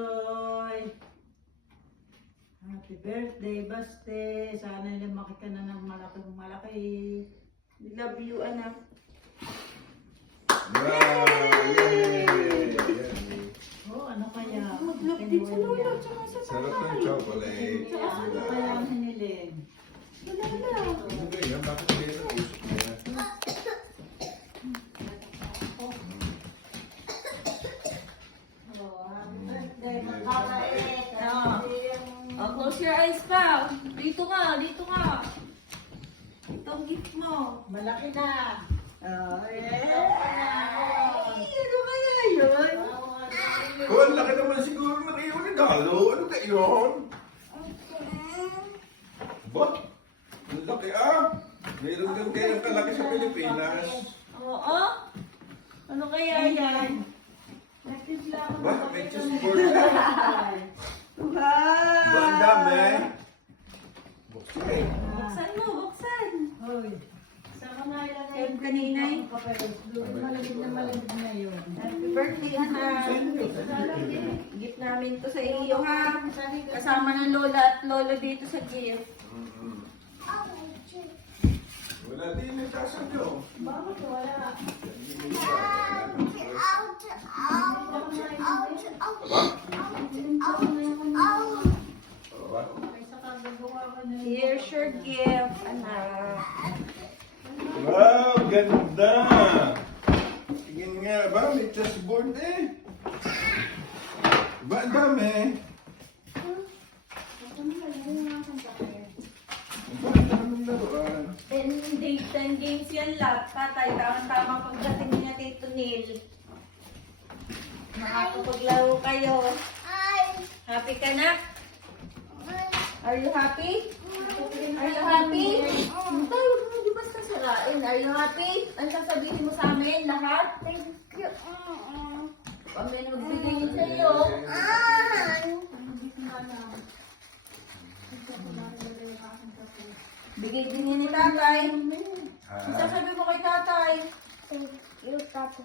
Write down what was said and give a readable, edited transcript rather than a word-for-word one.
Joy. Happy birthday, Baste. Sana lumaki ka na ng malaki. We love you, anak. Wow! Yay! Oh, ano kaya? Mag-love din sa lola, tsaka sa Sarap ng tatay. chocolate. Ano kaya ang hinilin? Wala na. Ano ba yan? Bakit meron usok na yan? Oh, happy birthday, magkakait. Oh, close your eyes pa. Dito ka, dito ka. Ito ang gift mo. Malaki na. Oh, Ay, ano kaya yun? Oh, ang laki naman siguro ng iyong regalo. Ano ka yun? Ba? Ang laki ah! Mayroon kang kayang kalaki sa Pilipinas. Oo. Ano kaya yan? Ba? May chessboard na. Wow! Ba, ang dami. Buksan. Buksan mo, buksan. Hoy. Saka nga ilagay Yung kanina eh. Malamig na yun. Happy birthday, anak. Gift namin to sa iyo, ha? Kasama ng lola at lolo dito sa gift. Wala din yung sasadyo. Bakit wala? Kaysa kagagawa ka na yun. Here's your gift, anak. Wow, ganda! Tingin nga ba, may chessboard eh. Ba, ang dami. Ba, ang daming laruan. 10 days, 10 games yan lahat. Tatay, tama pagdating niya Tito Neil. Makakapaglaro kayo. Happy ka na? Are you happy? Are you happy? Tayo, hindi ba sasarain? Are you happy? Ano sasabihin mo sa amin? Lahat? Pag may magbigay sa'yo. Bigay din yan ni tatay. Ano sasabihin mo kay tatay? Thank you, Papa.